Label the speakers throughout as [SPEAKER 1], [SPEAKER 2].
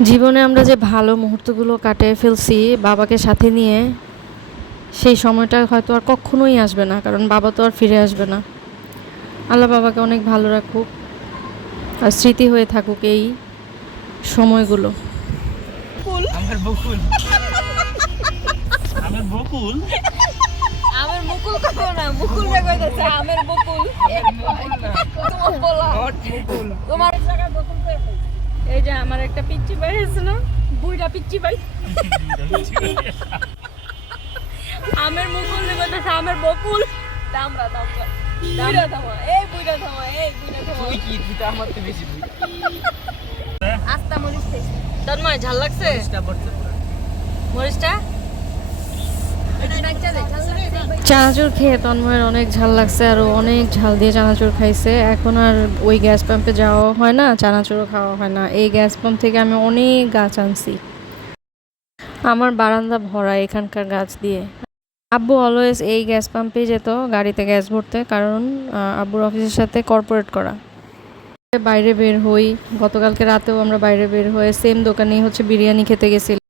[SPEAKER 1] জীবনে আমরা যে ভালো মুহূর্তগুলো কাটিয়ে ফেলছি বাবাকে সাথে নিয়ে সেই সময়টা হয়তো আর কখনোই আসবে না কারণ বাবা তো আর ফিরে আসবে না। আল্লাহ বাবাকে অনেক ভালো রাখুক আর স্মৃতি হয়ে থাকুক এই সময়গুলো।
[SPEAKER 2] আমার বকুল। আমার বকুল?
[SPEAKER 3] আমের মুকুল কত না মুকুল রে কইতাছে আমের বকুল। তোমার বলা।
[SPEAKER 2] বকুল
[SPEAKER 3] তোমার জায়গা একটা পিচ্চি ভাই আছে না বুড়া পিচ্চি ভাই। আমের মুকুল নিয়ে কইতাছে আমের বকুল। দামরা দামরা থামা এই বুইড়া থামা এই বুইড়া থামা।
[SPEAKER 2] তুই কি আমার বেশি
[SPEAKER 3] আস্তা তন্ময় ঝাল লাগছে? মরিচটা এটা নাচা দে ঝাল লাগছে
[SPEAKER 1] চানাচুর খেয়ে তন্ময়ের অনেক ঝাল লাগছে আর অনেক ঝাল দিয়ে চানাচুর খাইছে। এখন আর ওই গ্যাস পাম্পে যাওয়া হয় না, চানাচুরও খাওয়া হয় না। এই গ্যাস পাম্প থেকে আমি অনেক গাছ আনছি। আমার বারান্দা ভরা এখানকার গাছ দিয়ে। আব্বু অলওয়েজ এই গ্যাস পাম্পে যেত, গাড়িতে গ্যাস ভরতে, কারণ আব্বুর অফিসের সাথে কর্পোরেট করা। বাইরে বের হই, গতকালকে রাতেও আমরা বাইরে বের হয়ে সেম দোকানেই হচ্ছে বিরিয়ানি খেতে গেছিলাম।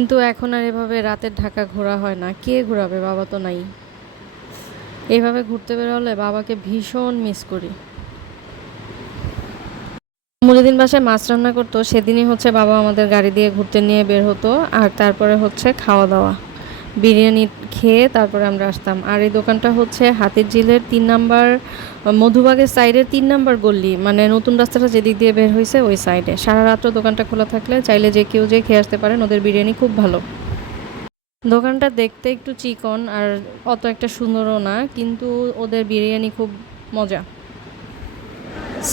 [SPEAKER 1] কিন্তু এখন আর এভাবে রাতের ঢাকা ঘোরা হয় না। কে ঘোরাবে? বাবা তো নাই। এভাবে ঘুরতে বেরোলে বাবাকে ভীষণ মিস করি। মুরিদিন বাসায় মাছ রান্না করতো, সেদিনই হচ্ছে বাবা আমাদের গাড়ি দিয়ে ঘুরতে নিয়ে বের হতো, আর তারপরে হচ্ছে খাওয়া দাওয়া। বিরিয়ানি খেয়ে তারপরে আমরা আসতাম। আর এই দোকানটা হচ্ছে হাতির ঝিলের তিন নাম্বার, মধুবাগের সাইডের তিন নাম্বার গল্লি মানে নতুন রাস্তাটা যেদিক দিয়ে বের হয়েছে ওই সাইডে। সারা রাত্র দোকানটা খোলা থাকলে চাইলে যে কেউ যে খেয়ে আসতে পারেন, ওদের বিরিয়ানি খুব ভালো। দোকানটা দেখতে একটু চিকন আর অত একটা সুন্দরও না, কিন্তু ওদের বিরিয়ানি খুব মজা।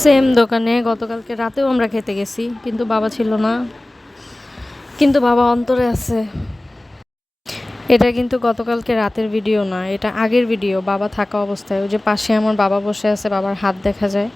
[SPEAKER 1] সেম দোকানে গতকালকে রাতেও আমরা খেতে গেছি, কিন্তু বাবা ছিল না। কিন্তু বাবা অন্তরে আছে। এটা কিন্তু গতকালকে রাতের ভিডিও না, এটা আগের ভিডিও, বাবা থাকা অবস্থায়। ওই যে পাশে আমার বাবা বসে আছে, বাবার হাত দেখা যায়।